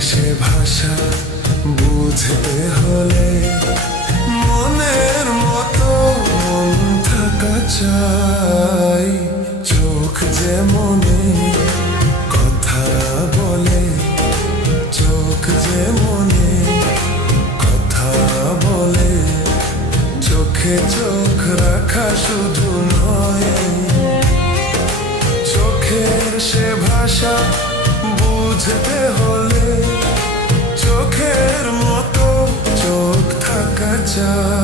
সে ভাষা বুঝতে হলে মনের মতো মন থাকা চাই। চোখ যে মনে কথা বলে, চোখ যে মনে কথা বলে, চোখে চোখ রাখা শুধু নয়, চোখের সে ভাষা বুঝতে হলে চোখের মতো চোখ থাকা চাই।